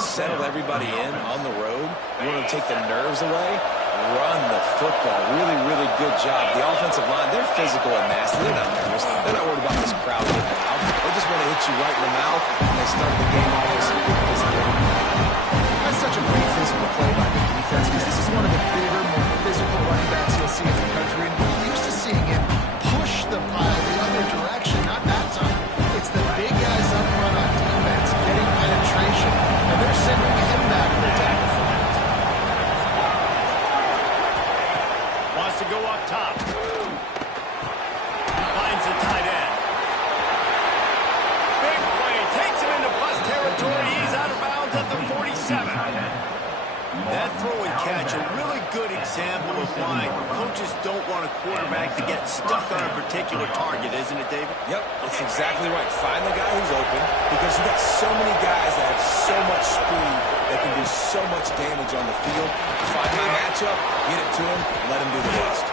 settle everybody in on the road. You want to take the nerves away. Run the football. Really, really good job. The offensive line, they're physical and nasty. They're not nervous. They're not worried about this crowd getting loud. They just want to hit you right in the mouth, and they started the game off with some good physicality. That's such a great physical play by the defense, because this is one of the bigger, more physical running backs you'll see in the country, and we're used to seeing him push the pile the other direction. Not that time. It's the big guys up front on defense getting penetration, and they're sending him back for the tackle for that. Wants to go up top. Finds the tight end. Big play. Takes him into plus territory. He's out of bounds at the 47. That throw and catch, a really good example of why coaches don't want a quarterback to get stuck on a particular target, isn't it, David? Yep, that's exactly right. Find the guy who's open, because you got so many guys that have so much speed that can do so much damage on the field. Find my matchup, get it to him, let him do the rest.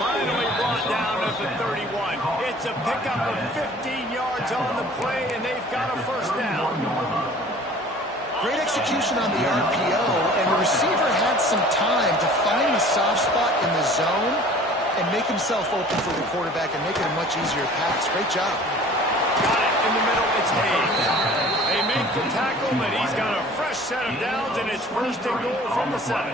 Finally brought down at the 31. It's a pickup of 15 yards on the play, and they've got a first down. Great execution on the RPO, and the receiver had some time to find the soft spot in the zone and make himself open for the quarterback and make it a much easier pass. Great job. Got it in the middle. It's Hayes. They make the tackle, but he's got a fresh set of downs, and it's first and goal from the 7.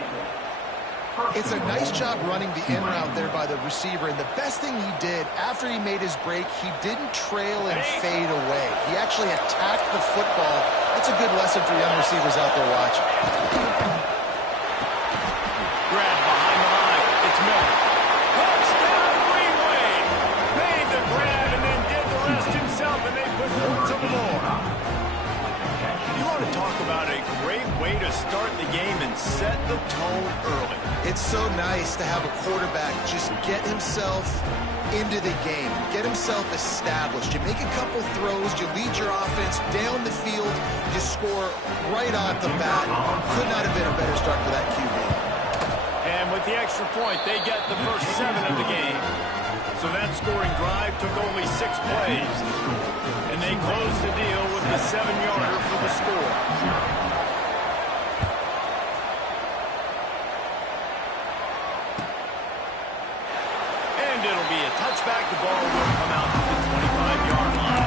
It's a nice job running the in route there by the receiver, and the best thing he did after he made his break, he didn't trail and fade away. He actually attacked the football. That's a good lesson for young receivers out there watching. Grab behind the line. It's Miller. Touchdown, Greenway. Made the grab and then did the rest himself, and they put points on the board. You want to talk about a great way to start the game and set the tone early. It's so nice to have a quarterback just get himself into the game, get himself established. You make a couple throws, you lead your offense down the field, you score right off the bat. Could not have been a better start for that QB. And with the extra point, they get the first 7 of the game. So that scoring drive took only 6 plays. And they close the deal with the 7-yarder for the score. And it'll be a touchback. The ball will come out to the 25-yard line.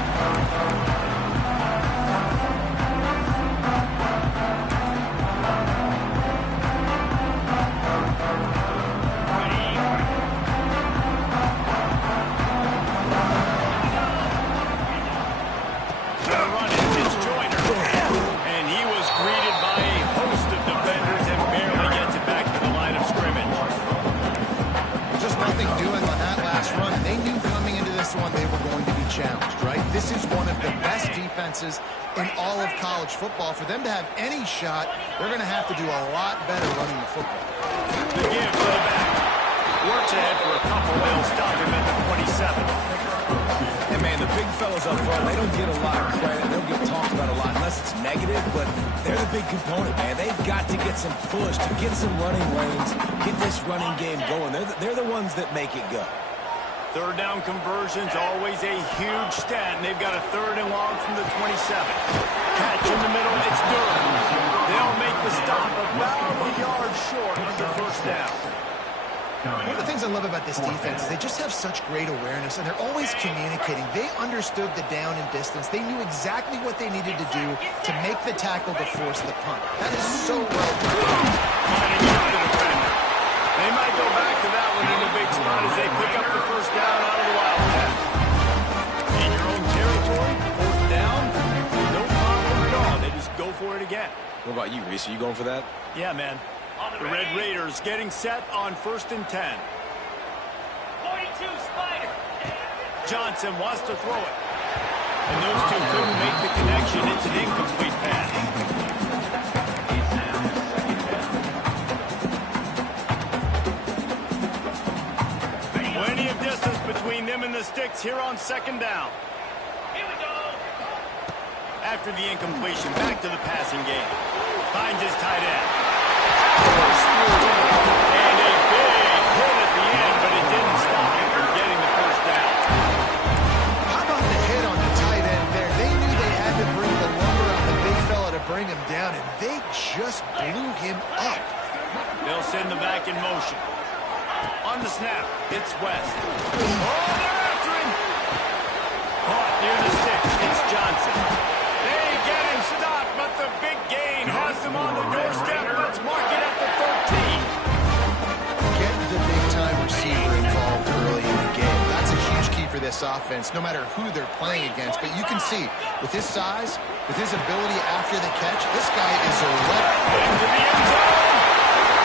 One they were going to be challenged, right? This is one of the best defenses in all of college football. For them to have any shot, they're going to have to do a lot better running the football. The give to the back. Works ahead for a couple. They'll stop him at the 27. And man, the big fellas up front, they don't get a lot of credit. They don't get talked about a lot unless it's negative, but they're the big component, man. They've got to get some push, to get some running lanes, get this running game going. They're the ones that make it go. Third down conversion's always a huge stat, and they've got a 3rd and long from the 27. Catch in the middle, it's Durham. They'll make the stop about a yard short under first down. One of the things I love about this defense is they just have such great awareness, and they're always communicating. They understood the down and distance. They knew exactly what they needed to do to make the tackle to force the punt. That is so well done. They might go back to that one in the big spot as they pick up the first down out of the Wildcat. In your own territory, 4th down, no problem at all. They just go for it again. What about you, Reese? Are you going for that? Yeah, man. The Red Raiders getting set on 1st and 10. 42 Spider. Johnson wants to throw it. And those two couldn't make the connection. It's an incomplete pass. Plenty of distance between them and the sticks here on 2nd down. Here we go. After the incompletion, back to the passing game. Finds his tight end. And a big hit at the end, but it didn't stop him from getting the first down. How about the hit on the tight end there? They knew they had to bring the lumber on the big fella to bring bring him down, and they just blew him up. They'll send the back in motion. On the snap, it's West. Oh, they're after him. Caught near the stick. It's Johnson. They get him stopped, but the big gain has them on the doorstep. Let's mark it at the 13. Get the big-time receiver involved early in the game. That's a huge key for this offense, no matter who they're playing against. But you can see, with his size, with his ability after the catch, this guy is a weapon. Into the end zone.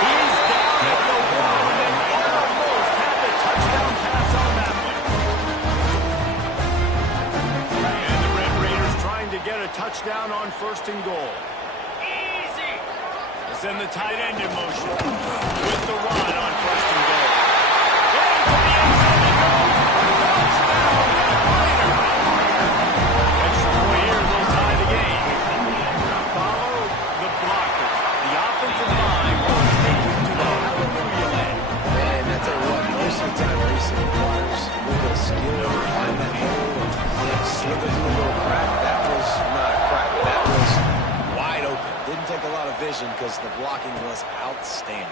He's down at the 1 and almost had the touchdown pass on that one. And the Red Raiders trying to get a touchdown on 1st and goal. Easy. They send the tight end in motion with the run on 1st and goal. Into the end zone he goes. Touchdown, Red Raiders. Extra point here will tie the game. Follow the blockers. The offensive line will take you to the hallelujah land. And I tell you what, most of the time racing requires a little bit of skill to find that hole and slither through a little crack. That was not a crack. That was wide open. Didn't take a lot of vision because the blocking was outstanding.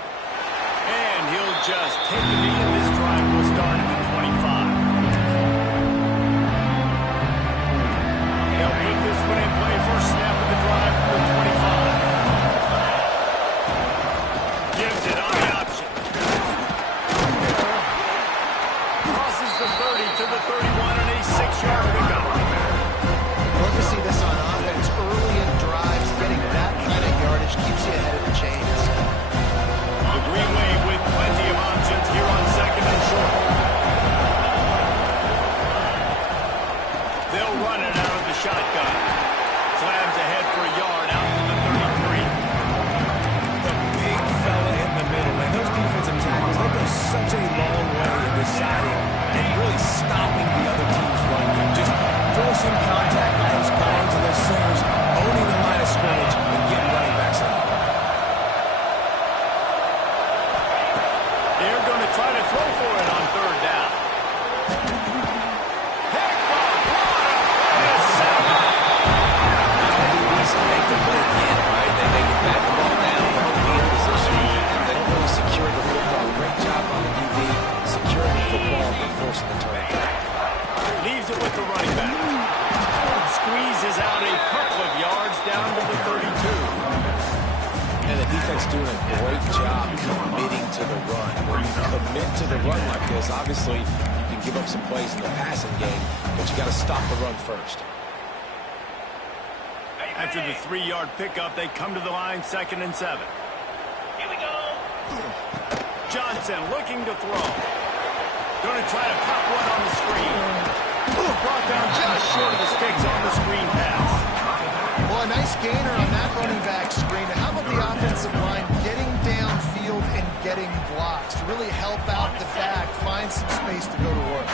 And he'll just take a knee, and this drive will start at the 25. They'll put this one in play. First snap of the drive from the 25. Gives it on the option. Crosses the 30 to the 31 and a 6-yard pickup. Love to see this on offense. Early in drives, getting that kind of yardage keeps you ahead of the chains. The Green Wave with plenty of options here on 2nd and short. They'll run it out of the shotgun. Slams ahead for a yard out to the 33. The big fella in the middle, man. Those defensive tackles, they go such a long way in deciding and really stopping the other team's run game. Just forcing contact on those guards and those centers, owning the line of scrimmage, and getting running backs on the ground. They're going to try to throw for it on 3rd down. Heck, Make the play again, right? They back the ball down, they'll be in position. They don't really secure the football. Great job on the QB, securing the football and forcing the turnover. leaves it with the running back. Squeezes out a couple of yards down to the 32. And the defense doing a great job committing to the run. When you commit to the run like this, obviously you can give up some plays in the passing game, but you got to stop the run first. After the 3-yard pickup, they come to the line, 2nd and 7. Here we go. Johnson looking to throw. Going to try to pop one on the screen. Brought down just short of the sticks on the screen pass. Well, a nice gainer on that running back screen. How about the offensive line getting downfield and getting blocks to really help out the back, find some space to go to work?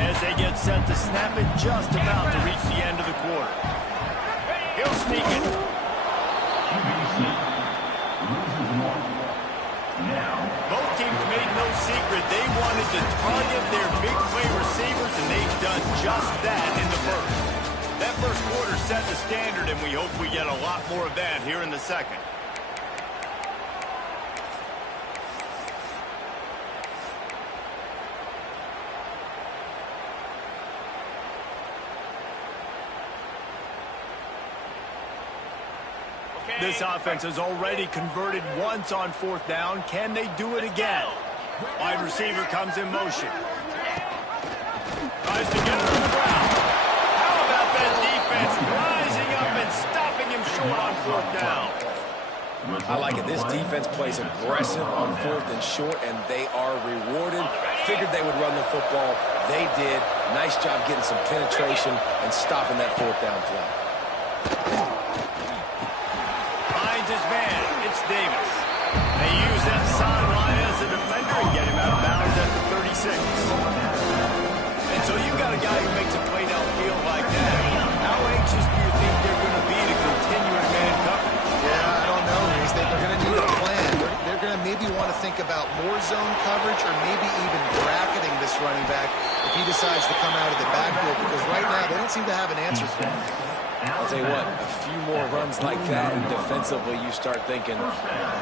As they get set to snap it, just about to reach the end of the quarter. He'll sneak it. Both teams made no secret. They wanted to target their big play receivers, and they've done just that in the first. That first quarter set the standard, and we hope we get a lot more of that here in the second. This offense has already converted once on 4th down. Can they do it again? Wide receiver comes in motion. Tries to get it on the ground. How about that defense rising up and stopping him short on 4th down? I like it. This defense plays aggressive on 4th and short, and they are rewarded. Figured they would run the football. They did. Nice job getting some penetration and stopping that 4th down play. His man, it's Davis. They use that sideline as a defender and get him out of bounds at the 36. And so you've got a guy who makes a play downfield like that. How anxious do you think they're going to be to continue in man coverage? Yeah, I don't know, Reese. They're going to need a plan. They're going to maybe want to think about more zone coverage or maybe even bracketing this running back if he decides to come out of the backfield, because right now they don't seem to have an answer for him. I'll tell you what, a few more runs like that, and defensively you start thinking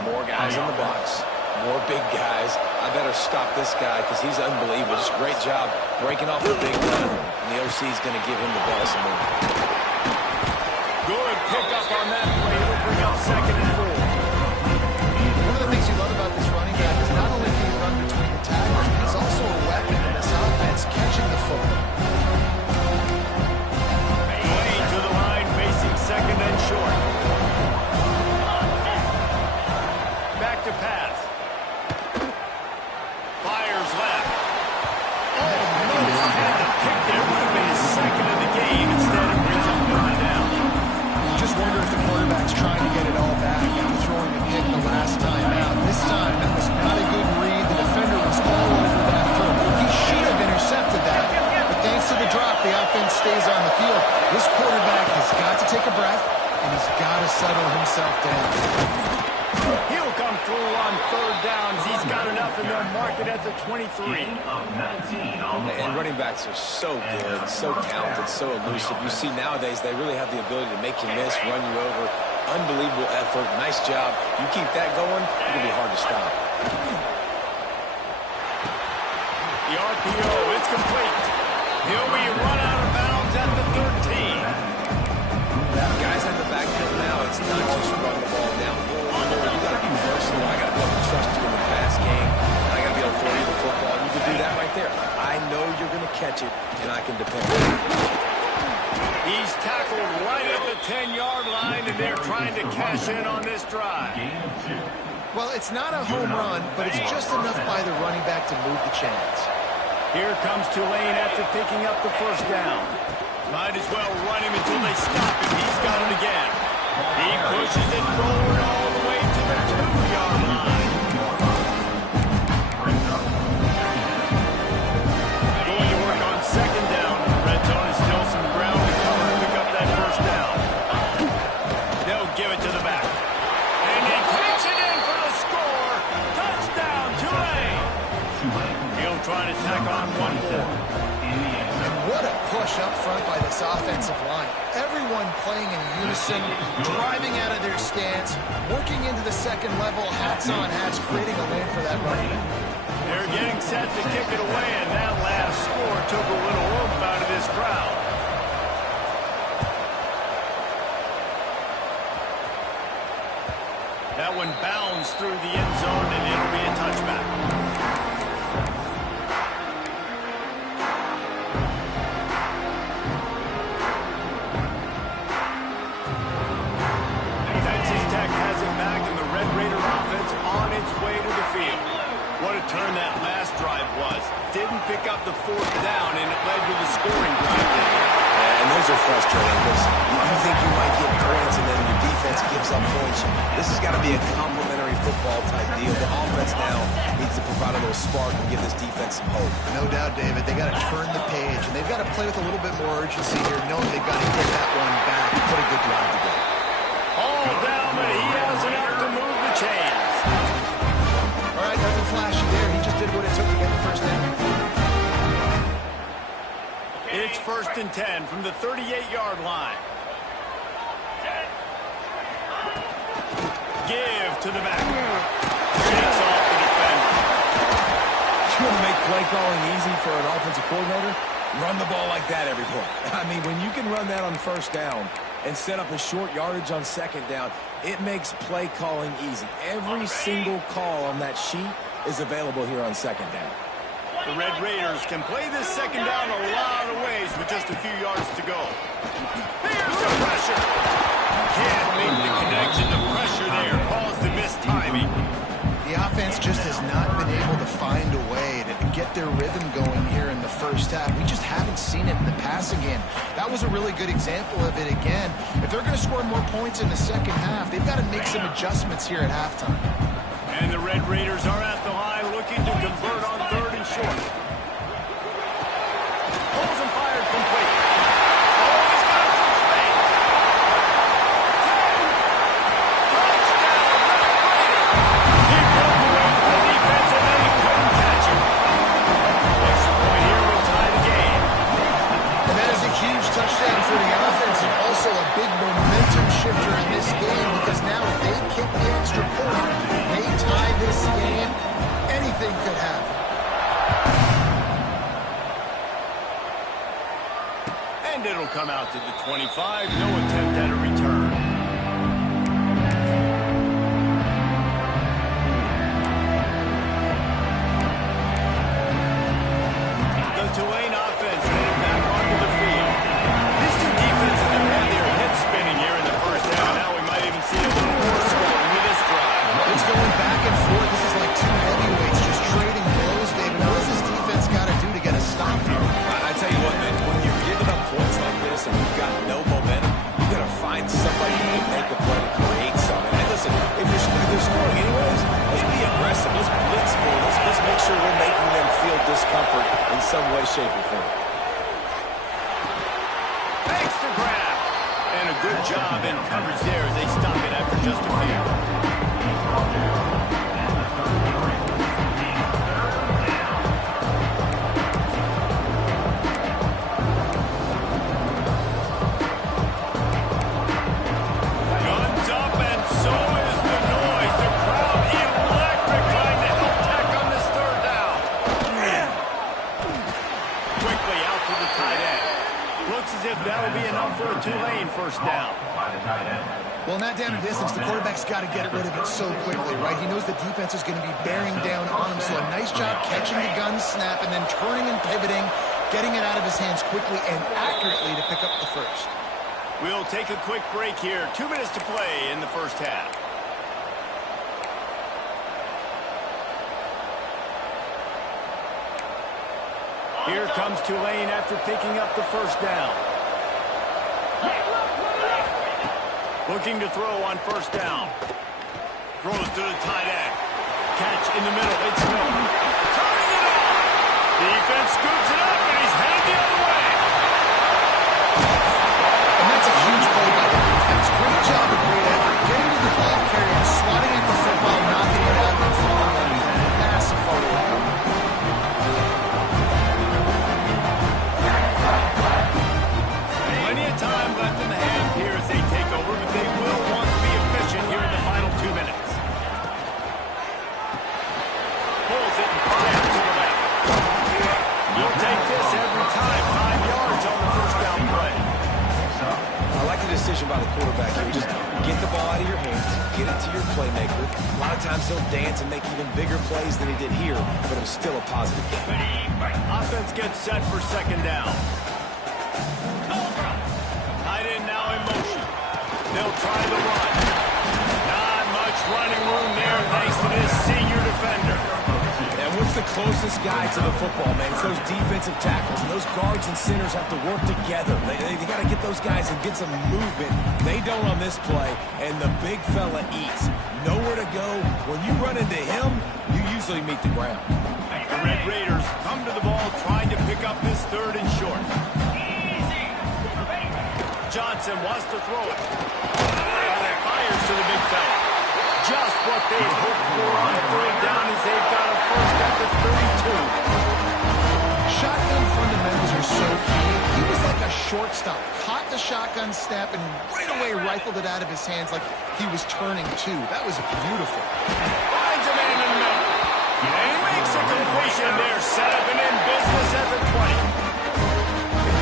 more guys in the box, more big guys. I better stop this guy because he's unbelievable. Just a great job breaking off a big run, and the OC is going to give him the ball some more. Good pickup on that play. It'll bring up 2nd and 4. One of the things you love about this running back is not only can he run between the tackles, but he's also a weapon in this offense catching the football. Lane to the line, facing 2nd and short. Back to pass. Fires left. Almost had the pick there. Would have been his 2nd of the game. Instead, it brings up 3rd down. You just wonder if the quarterback's trying to get it all back after throwing a pick the last time out. This time, that was not a good read. The defender was all over that throw. He should have intercepted that, but thanks to the drop, the offense stays on the field. This quarterback has got to take a breath, and he's got to settle himself down. He'll come through on 3rd downs. He's got enough, and they'll mark it at the 23. And running backs are so good, so talented, so elusive. You see nowadays they really have the ability to make you miss, run you over. Unbelievable effort. Nice job. You keep that going, it's going to be hard to stop. The RPO, it's complete. He'll be run out of bounds at the 13. Guys at the backfield now, it's not just run the ball downfield. You got to be versatile. I got to be able to trust you in the pass game. I got to be able to throw you the football. You can do that right there. I know you're going to catch it, and I can depend on it. He's tackled right at the 10-yard line, and they're trying to cash in on this drive. Well, it's not a home run, but it's just enough by the running back to move the chains. Here comes Tulane after picking up the 1st down. Might as well run him until they stop him. He's got it again. He pushes it forward all the way to the 2-yard line. Going to work on 2nd down. Red zone is still some ground to cover to pick up that 1st down. They'll give it to the back. And he takes it in for the score. Touchdown, Tulane. He'll try to tack on one more. What a push up front by this offensive line. Everyone playing in unison, driving out of their stance, working into the 2nd level, hats on hats, creating a lane for that running back. They're getting set to kick it away, and that last score took a little oomph out of this crowd. That one bounds through the end zone, and it'll be a touchback. What a turn that last drive was. Didn't pick up the 4th down, and it led to the scoring drive. And those are frustrating because you think you might get points, and then your defense gives up points. This has got to be a complementary football type deal. The offense now needs to provide a little spark and give this defense some hope. No doubt, David. They got to turn the page, and they've got to play with a little bit more urgency here, knowing they've got to get that one back and put a good drive together. All down, but he has enough to move the chains. All right, nothing flashy there. He just did what it took to get the 1st down. It's 1st and 10 from the 38-yard line. Give to the back. Shakes off the defender. You want to make play calling easy for an offensive coordinator? Run the ball like that every play. I mean, when you can run that on 1st down and set up a short yardage on 2nd down, it makes play calling easy. Every single call on that sheet is available here on 2nd down. The Red Raiders can play this 2nd down a lot of ways with just a few yards to go. Here's the pressure. Can't make the connection. The pressure there caused the missed timing. The offense just has not been able to find a way to get their rhythm going here in the 1st half. We just haven't seen it in the passing game. That was a really good example of it again. If they're going to score more points in the 2nd half, they've got to make some adjustmts here at halftime. And the Red Raiders are at the line looking to convert on 3rd and short. Pulls and fired complete. Oh, he's got some space. Touchdown, Red Raiders. He broke away from the defense and then he couldn't catch him. Extra point here will tie the game. And that is a huge touchdown for the offense and also a big will come out to the 25. No attempt at a return. The Tulane offense heading back onto the field. These two defenses have had their heads spinning here in the first half. Now we might even see a little more scoring with this drive. It's going back and forth. This is like two heavyweights just trading blows, David. What does this defense got to do to get a stop here? I tell you what, man, when you're giving up points like this and you've got no momentum, you got to find somebody to make a play to create something. And listen, if they're scoring anyways, let's be aggressive. Let's blitz more. Let's make sure we're making them feel discomfort in some way, shape, or form. Thanks to grab. And a good job in coverage there as they stop it after just a few. Guns up, and so is the noise. The crowd electric trying to help tack on this third down. Quickly out to the tight end. Looks as if that'll be enough for a Tulane first down. Well, in that down and distance, the quarterback's got to get rid of it so quickly, right? He knows the defense is going to be bearing down on him, so a nice job catching the gun snap and then turning and pivoting, getting it out of his hands quickly and accurately to pick up the first. We'll take a quick break here. 2 minutes to play in the first half. Here comes Tulane after picking up the first down. Looking to throw on first down. Throws to the tight end. Catch in the middle. It's Miller. Turning it on. Defense scoops it up, and he's headed the other way. And that's a huge play by the defense. Great job and great effort. Getting to the ball carrier and swatting at the football, knocking it out and throwing it. Massive photo. Plenty of time left in the half here as they take over, but they will want to be efficient here in the final 2 minutes. Pulls it and fires to the left. You'll take this every time. 5 yards on the first down play. I like the decision by the quarterback here. Just get the ball out of your hands, get it to your playmaker. A lot of times he'll dance and make even bigger plays than he did here, but it was still a positive game. Offense gets set for second down. Tight end now in motion. They'll try the run. Not much running room there thanks to this senior defender. And what's the closest guy to the football, man? It's those defensive tackles, and those guards and centers have to work together. They got to get those guys and get some movement. They don't on this play, and the big fella eats. Nowhere to go. When you run into him, you usually meet the ground. The Red Raiders come to the ball trying to pick up this third and short. Johnson wants to throw it. Fires to the big fella. Just what they hoped for on third down as they've got a first at the 32. Shotgun fundamentals are so key. He was like a shortstop. Caught the shotgun snap and right away rifled it out of his hands like he was turning too. That was beautiful. Finds a man in the middle. And he makes a completion there. Set up and in business at the 20.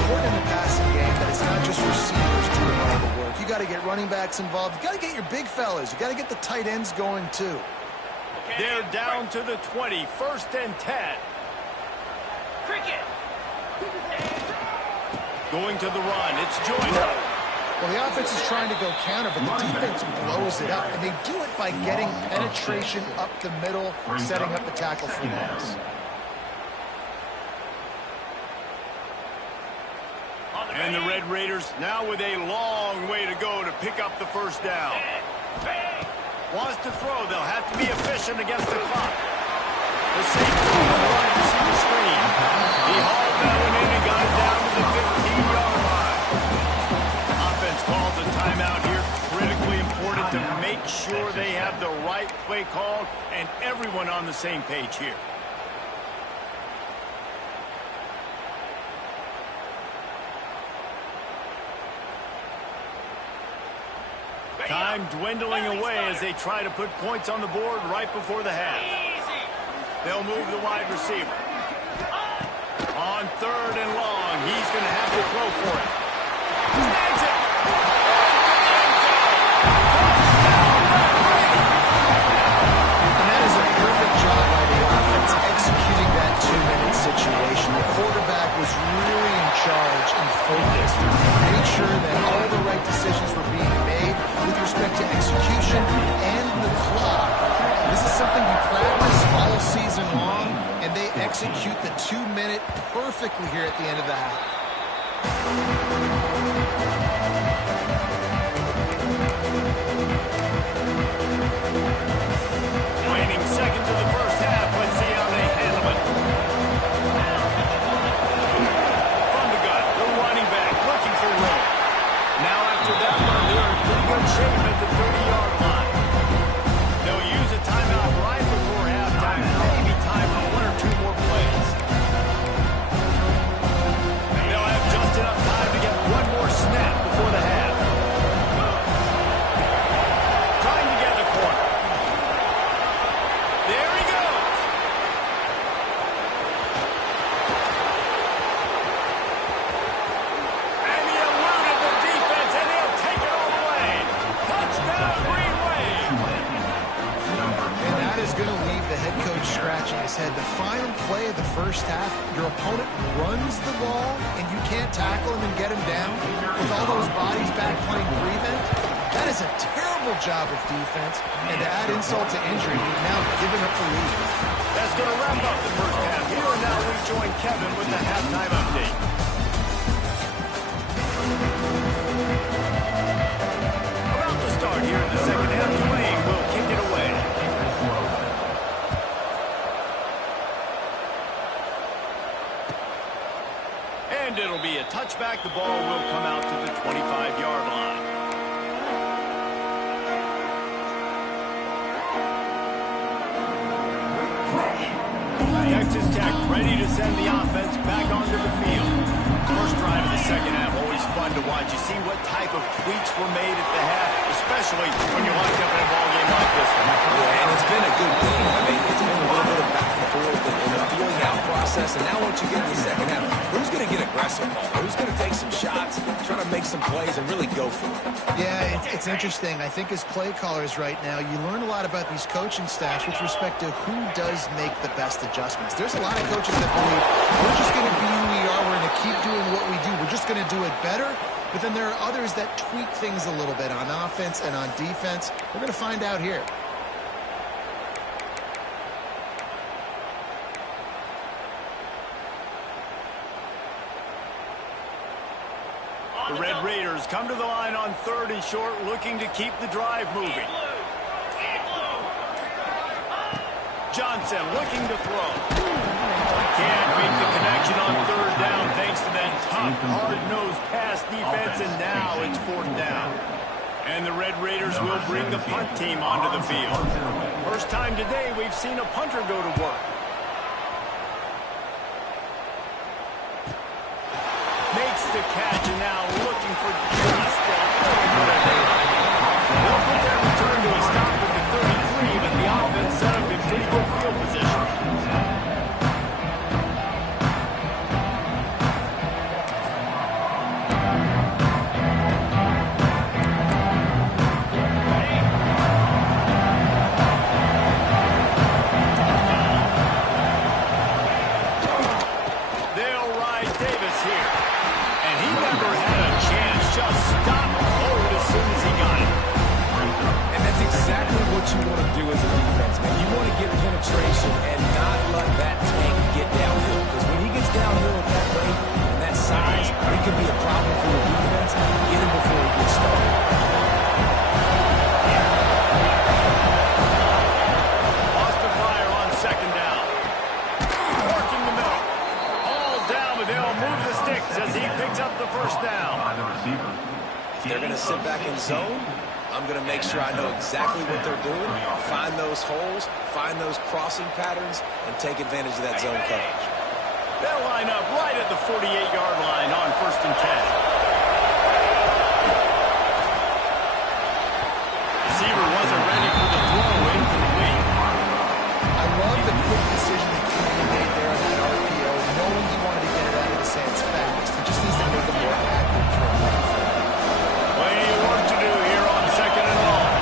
Important in the passing game that it's not just receivers doing all the work. You got to get running backs involved. You got to get your big fellas. You got to get the tight ends going too. They're down to the 20. First and 10. Cricket. Going to the run. It's Joyner. Well, the offense is trying to go counter, but the defense blows it up. And they do it by getting penetration up the middle, setting up the tackle for loss. And the Red Raiders now with a long way to go to pick up the first down. Wants to throw. They'll have to be efficient against the clock. The safety on the wide receiver screen. He hauled that one in and got it down to the 15-yard line. Offense calls a timeout here. Critically important to make sure they have the right play called and everyone on the same page here. Time dwindling away as they try to put points on the board right before the half. They'll move the wide receiver. On third and long, he's going to have to throw for it. execute the 2-minute perfectly here at the end of the half. Waning seconds of the first half. Let's see how they handle it. From the gun, the running back looking for room. Now after that one, they're in pretty good shape at the 30-yard line. They'll use a timeout right before halftime, maybe time for 1 or 2 more plays. They'll have just enough time to get one more snap before the half. Trying to get the corner. There he goes. And he eluded the defense, and he'll take it all the way. Touchdown, Green Wave. And that is going to leave the head coach scratching his head. The final play of the first half, your opponent runs the ball, and you can't tackle him and get him down with all those bodies back playing prevent. That is a terrible job of defense, and to add insult to injury, you've now given up the lead. That's going to wrap up the first half. Here and now we join Kevin with the halftime update. About to start here in the second half. Tulane will kick it away. And it'll be a touchback. The ball will come out to the 25-yard line. Texas Tech ready to send the offense back onto the field. First drive of the second half, always fun to watch. You see what type of tweaks were made at the half, especially when you're locked up in a ball game like this one. Yeah, and it's been a good game. I mean, it's been a little bit of back and forth in the feeling out process. And now once you get in the second half, who's going to get aggressive, Paul? Who's going to take some shots, try to make some plays, and really go for it? Yeah, it's interesting. I think as play callers right now, you learn a lot about these coaching staffs with respect to who does make the best adjustments. There's a lot of coaches that believe we're just going to be who we are. We're going to keep doing what we do. We're just going to do it better. But then there are others that tweak things a little bit on offense and on defense. We're going to find out here. The Red Raiders come to the line on 3rd and short, looking to keep the drive moving. Johnson looking to throw. Can't make the connection on 3rd down thanks to that tough, hard-nosed pass defense, and now it's 4th down. And the Red Raiders will bring the punt team onto the field. First time today we've seen a punter go to work. Makes the catch, and now looking for just that. They'll put that return to a stop at the 33, but the offense set up in pretty good field position. They'll ride Davis here. And he never had a chance. Just stopped cold as soon as he got it. And that's exactly what you want to do as a defense, man. You want to get penetration and not let that tank get downhill. Because when he gets downhill at that rate and that size, it could be a problem for your defense. Get him before he gets started. Lost the fire on 2nd down. Working the middle. All down, but they'll move the sticks as he picks up the 1st down. If they're going to sit back in zone, I'm going to make sure I know exactly what they're doing, find those holes, find those crossing patterns, and take advantage of that zone coverage. They'll line up right at the 48-yard line on 1st and 10. Receiver wasn't ready for the throw, incomplete. I love the quick decision that Keenan made there on that RPO, knowing he wanted to get it out of his hands fast. He just needs to make a more accurate throw. Plenty of work to do here on 2nd and long.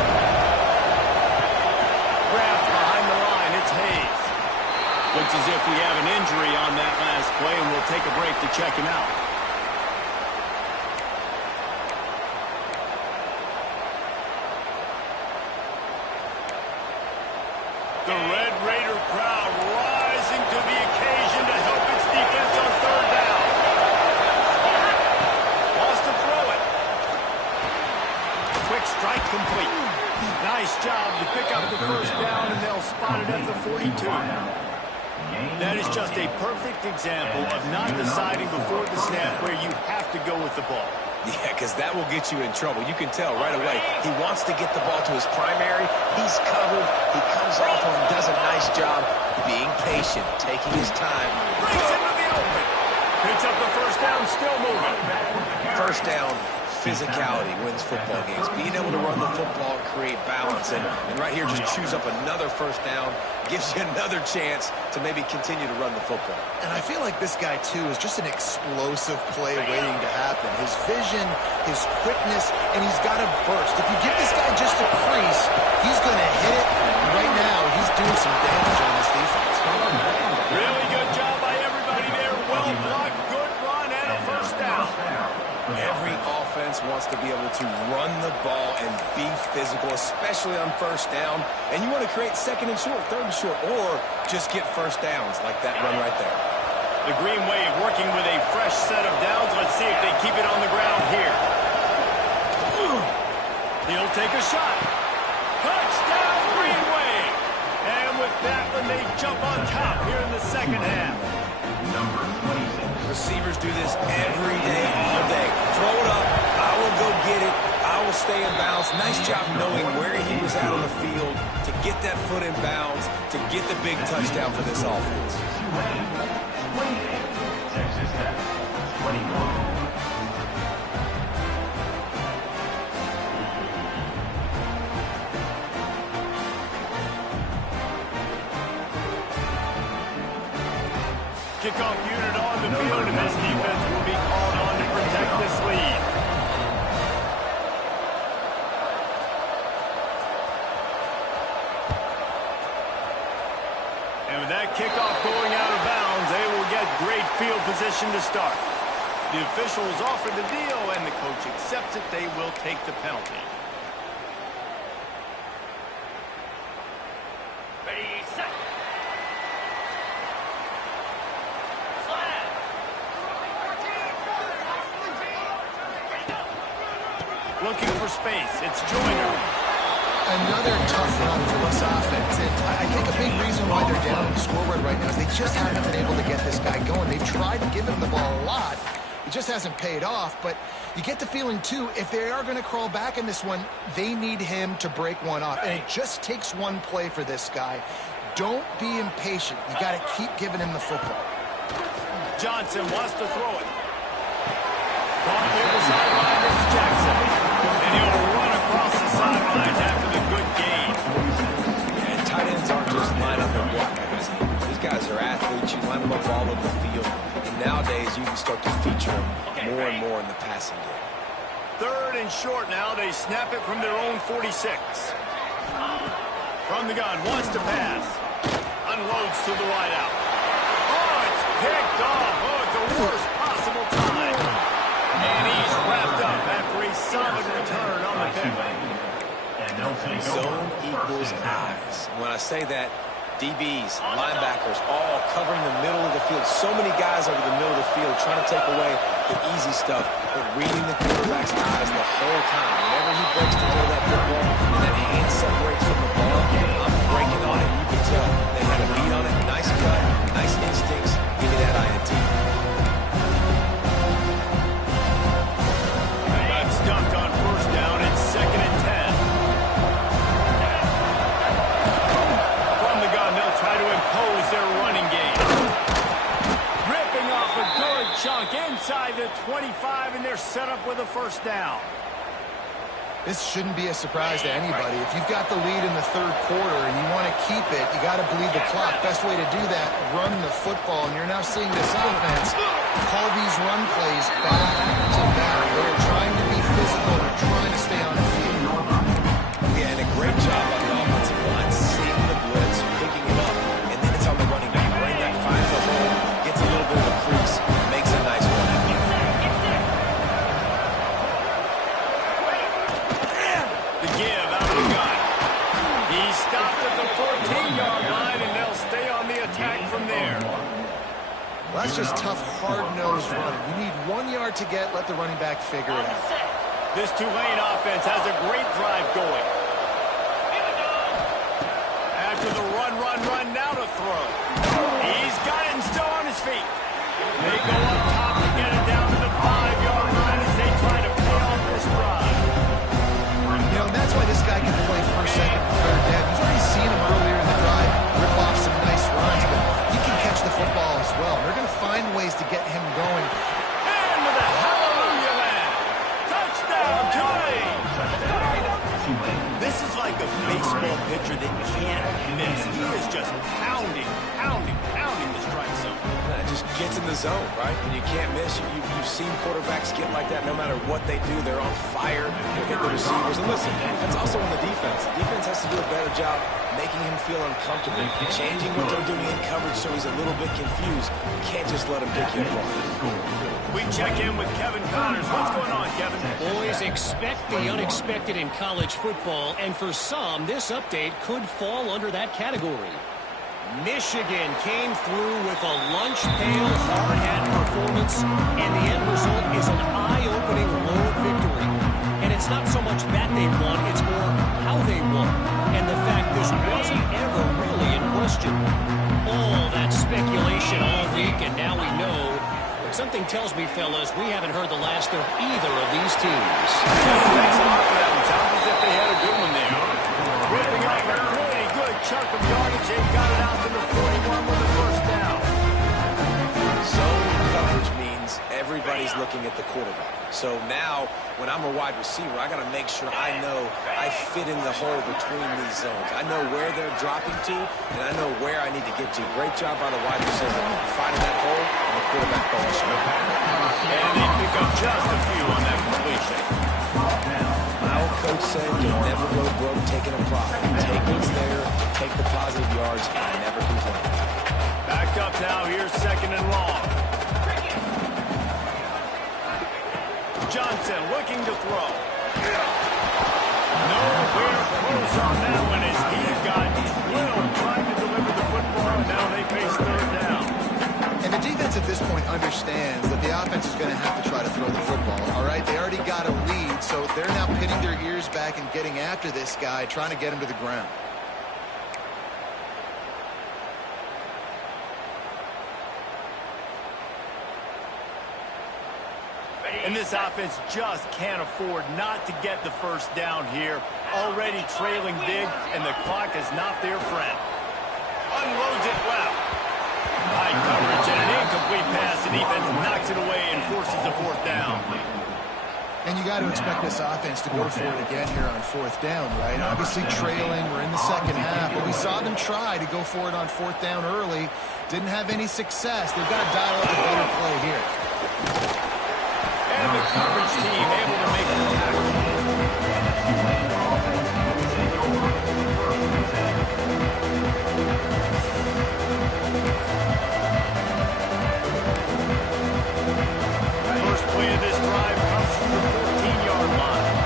Grabbed behind the line, it's Hayes. Looks as if we have an injury on that last play, and we'll take a break to check him out. The Red Raider crowd rising to the occasion defense on third down. Wants to throw it. Quick strike complete. Nice job to pick up the first down, and they'll spot it at the 42. That is just a perfect example of not deciding before the snap where you have to go with the ball. Yeah, because that will get you in trouble. You can tell right away he wants to get the ball to his primary. He's covered. He comes off and does a nice job being patient, taking his time. Breaks into the open. Picks up the first down, still moving. First down, physicality wins football games. Being able to run the football and create balance. And right here, just choose up another first down. Gives you another chance to maybe continue to run the football. And I feel like this guy, too, is just an explosive play waiting to happen. His vision, his quickness, and he's got a burst. If you give this guy just a crease, he's going to hit it. And right now, he's doing some damage on this defense. Really good job by everybody there. Well blocked, good run, and a first down. Every offense wants to be able to run the ball and be physical, especially on first down. And you want to create second and short, third and short, or just get first downs like that run right there. The Green Wave working with a fresh set of downs. Let's see if they keep it on the ground here. He'll take a shot. Touchdown, Green Wave. And with that one, they jump on top here in the second half. Receivers do this every day, all day. Throw it up. I will go get it. I will stay in bounds. Nice job knowing where he was at on the field to get that foot in bounds, to get the big touchdown for this offense. Texas Tech, 21. Kickoff unit on the field, and this defense will be called on to protect this lead. And with that kickoff going out of bounds, they will get great field position to start. The officials offer the deal, and the coach accepts it. They will take the penalty. Ready, set. Looking for space. It's Joyner. Another tough run for this offense. And I think a big reason why they're down on the scoreboard right now is they just haven't been able to get this guy going. They've tried to give him the ball a lot. It just hasn't paid off. But you get the feeling, too, if they are going to crawl back in this one, they need him to break one off. And it just takes one play for this guy. Don't be impatient. You got to keep giving him the football. Johnson wants to throw it. Caught near the sideline. It's Jackson. And he'll run across the sidelines after the good gain. And tight ends aren't just line up and block guys. These guys are athletes. You line them up all over the field. And nowadays, you can start to feature them more and more in the passing game. Third and short now. They snap it from their own 46. From the gun. Wants to pass. Unloads to the wideout. Oh, it's picked off. Oh, at the worst possible time. And he's wrapped up after a solid return on the pick. Zone equals eyes. When I say that, DBs, linebackers, all covering the middle of the field. So many guys over the middle of the field trying to take away the easy stuff, but reading the quarterback's eyes the whole time. Whenever he breaks to throw that football and that hand separates from the ball, I'm breaking on it. You can tell they had a beat on it. Nice cut, nice instincts. Give me that INT. Got stuffed on first down. It's 2nd and 10. From the gun, they'll try to impose their running game. Ripping off a good chunk inside the 25, and they're set up with a first down. This shouldn't be a surprise to anybody. If you've got the lead in the third quarter and you want to keep it, you got to bleed the clock. Best way to do that, run the football. And you're now seeing this offense call these run plays back to back. They're trying to be physical. They're trying to stay on the field. Yeah, and a great job on the offensive line, seeing the blitz, picking it up, and then it's on the running back. Right that 5-foot hole, gets a little bit of a crease, makes a nice one. The give out of the gun. He stopped at the 14-yard line, and they'll stay on the attack from there. Well, that's just tough, hard-nosed running. You need 1 yard to get, let the running back figure it out. This Tulane offense has a great drive going. After the run, now to throw. He's got it and still on his feet. They go up top to get it down to the 5-yard line as they try to pay off this drive. You know, and that's why this guy can play first, second, third down. You've already seen him earlier in the drive rip off some nice runs, but he can catch the football as well. They're going to find ways to get him going. And with a hallelujah land. Touchdown, Tulane. This is like a baseball pitcher that can't miss. He is just pounding the strike zone. It just gets in the zone, right? When you can't miss, you've seen quarterbacks get like that no matter what they do. They're on fire. They hit the receivers. And listen, that's also on the defense. The defense has to do a better job making him feel uncomfortable, changing what they're doing in coverage so he's a little bit confused. You can't just let him pick you apart. We check in with Kevin Connors. What's going on, Kevin? Boys, expect the unexpected in college football, and for some, this update could fall under that category. Michigan came through with a lunch pail hard hat performance, and the end result is an eye-opening road victory. And it's not so much that they won, it's more how they won, and the fact this wasn't ever really in question. All that speculation all week, and now we know. Something tells me, fellas, we haven't heard the last of either of these teams. Thanks a lot for that one. Sounds as if they had a good one there. Ripping off a pretty good chunk of yardage. They got it out to the 41 with the first down. Zone coverage means everybody's looking at the quarterback. So now, when I'm a wide receiver, I got to make sure I know I fit in the hole between these zones. I know where they're dropping to, and I know where I need to get to. Great job by the wide receiver finding that hole, and the quarterback falling short. And they pick up just a few on that completion. My old coach said you'll never go broke taking a profit. Take what's there, take the positive yards, and never complain. Back up now. Here's second and long. Johnson looking to throw. Nowhere close on that one as he got drilled trying to deliver the football. Now they face third down. And the defense at this point understands that the offense is going to have to try to throw the football, all right? They already got a lead, so they're now pinning their ears back and getting after this guy, trying to get him to the ground. And this offense just can't afford not to get the first down here. Already trailing big, and the clock is not their friend. Unloads it left. High coverage and an incomplete pass. The defense knocks it away and forces the fourth down. And you got to expect this offense to go for it again here on fourth down, right? Obviously trailing, we're in the second half, but we saw them try to go for it on fourth down early. Didn't have any success. They've got to dial up a better play here. And the coverage team able to make the tackle. First play of this drive comes from the 14-yard line.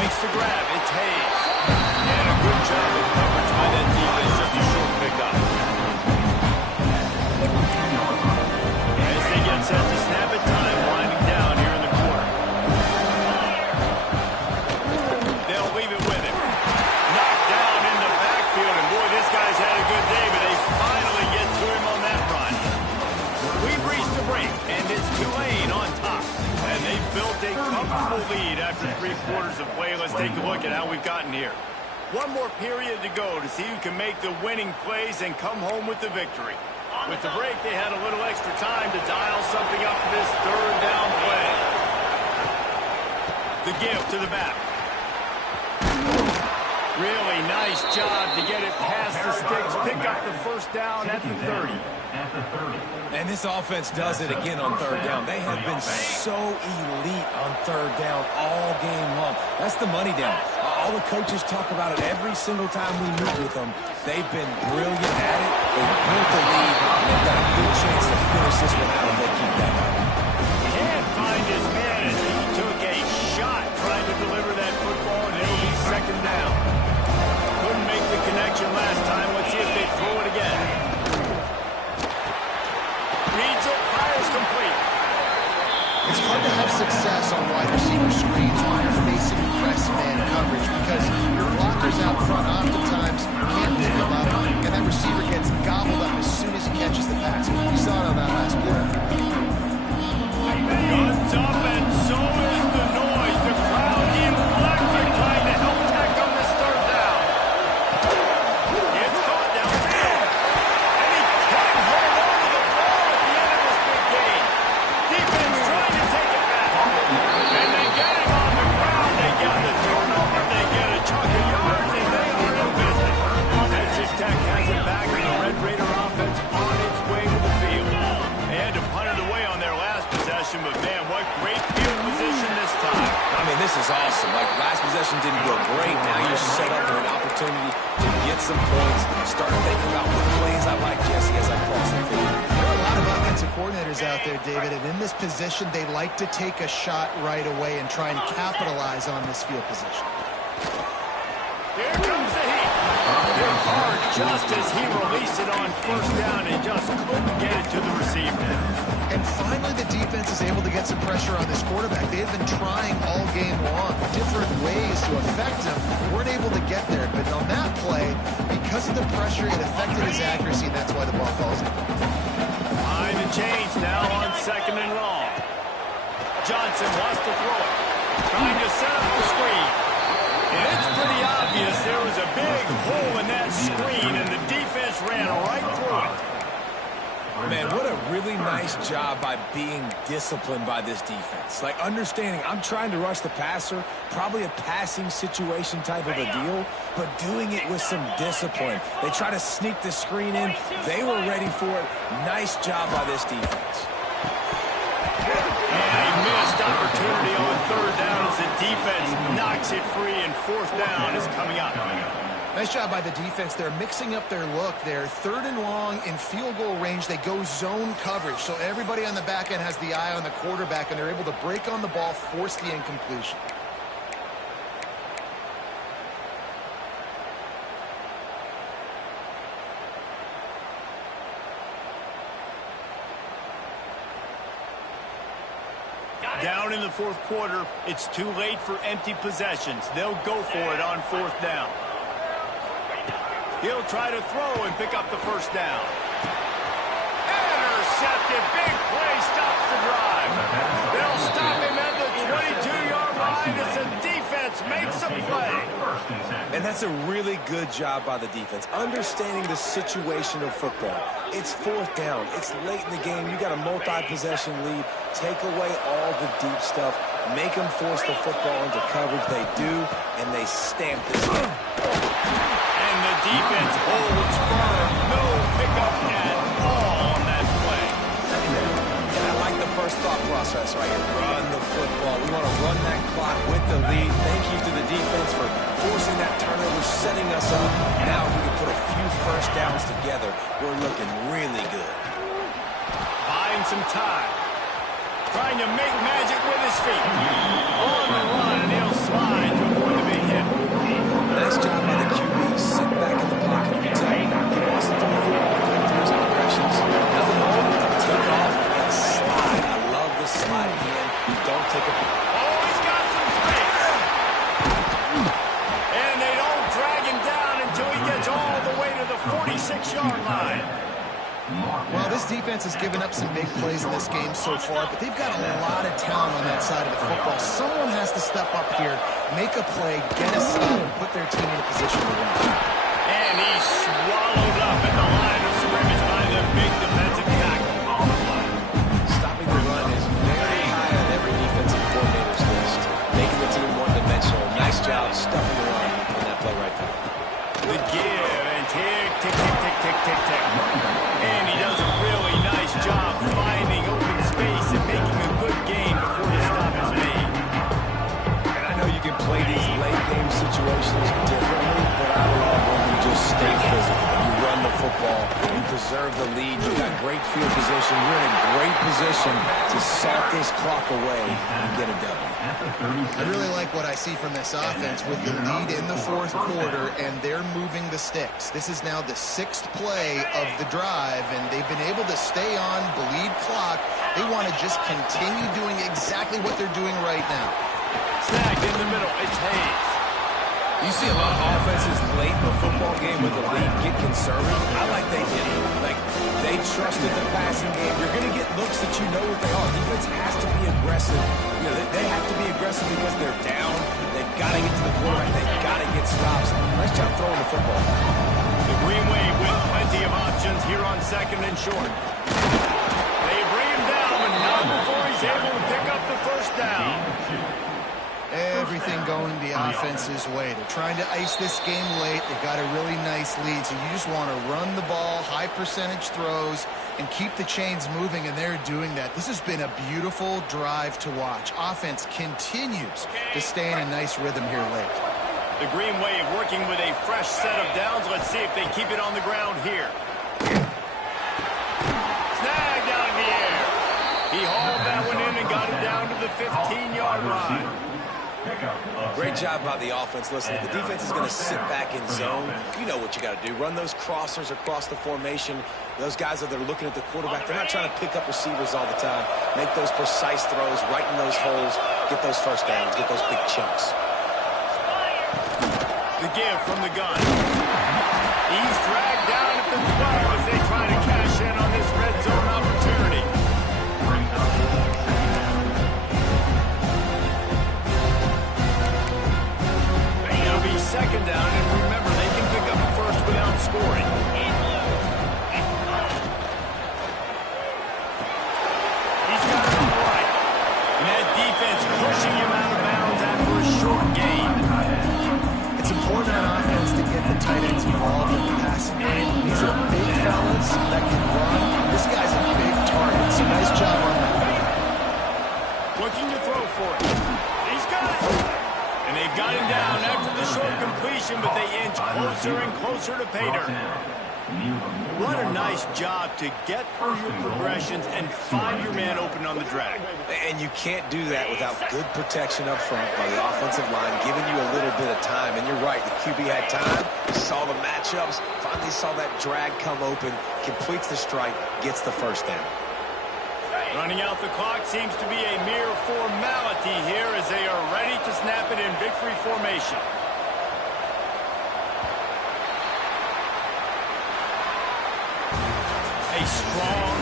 Makes the grab. It's Hayes. And a good job of coverage by that defense. Just a short pickup. As they get set to snap it, time winding down here in the quarter. They'll leave it with him. Knocked down in the backfield, and boy, this guy's had a good day, but they finally get to him on that run. We've reached the break, and it's Tulane on top. And they've built a comfortable lead after 3 quarters of play. Let's take a look at how we've gotten here. One more period to go to see who can make the winning plays and come home with the victory. With the break, they had a little extra time to dial something up for this third down play. The give to the back. Really nice job to get it past the sticks. Pick up the first down at the 30. And this offense does it again on third down. They have been so elite on third down all game long. That's the money down. All the coaches talk about it every single time we meet with them. They've been brilliant at it. They've built the lead, and they've got a good chance to finish this one out if they keep that up. Can't find his man as he took a shot trying to deliver that football, and it'll be second down. Couldn't make the connection last time. Let's see this is awesome. Like, last possession didn't go great. Now you're set up for an opportunity to get some points. Start thinking about what plays I like, Jesse, as I cross the field. There are a lot of offensive coordinators out there, David, and in this position, they like to take a shot right away and try and capitalize on this field position. Here comes the heat. Hit hard just as he released it on first down and just couldn't get it to the receiver. And finally, the defense is able to get some pressure on this quarterback. They have been trying all game long different ways to affect him. Weren't able to get there, but on that play, because of the pressure, it affected his accuracy, and that's why the ball falls in. Behind the chains now on 2nd and long. Johnson wants to throw it. Trying to set up the screen. And it's pretty obvious there was a big hole in that screen, and the defense ran right through it. Man, what a really nice job by being disciplined by this defense. Like, understanding I'm trying to rush the passer, probably a passing situation type of a deal, but doing it with some discipline. They try to sneak the screen in. They were ready for it. Nice job by this defense. And a missed opportunity on 3rd down as the defense knocks it free, and 4th down is coming up. Nice job by the defense. They're mixing up their look. They're 3rd and long in field goal range. They go zone coverage. So everybody on the back end has the eye on the quarterback, and they're able to break on the ball, force the incompletion. Down in the 4th quarter, it's too late for empty possessions. They'll go for it on 4th down. He'll try to throw and pick up the 1st down. Intercepted. Big play stops the drive. They'll stop him at the 22-yard line as the defense makes a play. And that's a really good job by the defense, understanding the situation of football. It's 4th down. It's late in the game. You got a multi-possession lead. Take away all the deep stuff. Make them force the football into coverage. They do, and they stamp this game. And the defense holds firm. No pickup at all on that play. And I like the first thought process right here. Run the football. We want to run that clock with the lead. Thank you to the defense for forcing that turnover, setting us up. Now if we can put a few 1st downs together, we're looking really good. Buying some time. Trying to make magic with his feet. On the run, and he'll slide to avoid the big hit. Nice job by the QB. Sit back in the pocket. You tell me. He wants to throw the football, through his progressions. Nothing wrong. Take off and slide. I love the slide again. You don't take a... Oh, he's got some space. And they don't drag him down until he gets all the way to the 46-yard line. Well, this defense has given up some big plays in this game so far, but they've got a lot of talent on that side of the football. Someone has to step up here, make a play, get a stop, and put their team in a position to win. And he's swallowed up at the line of scrimmage by the big defensive tackle. Stopping the run is very high on every defensive coordinator's list. Making the team one-dimensional. Nice job stuffing the run in that play right there. The give and tick, tick, tick, tick, tick, tick, tick. And he does a really nice job finding open space and making a good gain before the stop is made. And I know you can play these late-game situations differently, but I love when you just stay physical. You run the football, you preserve the lead, you got great field position, you're in a great position to salt this clock away and get a W. I really like what I see from this offense with the lead in the 4th quarter, and they're moving the sticks. This is now the 6th play of the drive, and they've been able to stay on the lead clock. They want to just continue doing exactly what they're doing right now. Snagged in the middle. It's Hayes. You see a lot of offenses late in the football game with the lead get conservative. I like they did it. Like, they trusted the passing game. You're going to get looks that you know what they are. Defense has to be aggressive. You know, they have to be aggressive because they're down. They've got to get to the quarterback. They've got to get stops. Nice job throwing the football. The Green Wave with plenty of options here on 2nd and short. They bring him down, but not before he's able to pick up the 1st down. Everything going the offense's way. They're trying to ice this game late. They've got a really nice lead, so you just want to run the ball, high percentage throws, and keep the chains moving, and they're doing that. This has been a beautiful drive to watch. Offense continues to stay in a nice rhythm here late. The Green Wave working with a fresh set of downs. Let's see if they keep it on the ground here. Snagged out of the air. He hauled that one in and got it down to the 15-yard line. Great job by the offense. Listen, if the defense is going to sit back in zone, you know what you got to do. Run those crossers across the formation. Those guys that they're looking at the quarterback, they're not trying to pick up receivers all the time. Make those precise throws, right in those holes, get those first downs, get those big chunks. The give from the gun. He's dragged down at the 12 as they try to cash in on this red zone opportunity. It'll be second down, and remember, they can pick up a first without scoring. He's got it on the right. And that defense pushing him out of bounds after a short gain. It's important on offense to get the tight ends involved in the passing game. These are big fellas that can run. This guy's a big target, so nice job on that. Looking to throw for it. He's got it. And they've got him down after the short completion, but they inch closer and closer to pay dirt. What a nice job to get through your progressions and find your man open on the drag. And you can't do that without good protection up front by the offensive line, giving you a little bit of time. And you're right, the QB had time, saw the matchups, finally saw that drag come open, completes the strike, gets the first down. Running out the clock seems to be a mere formality here as they are ready to snap it in victory formation. A strong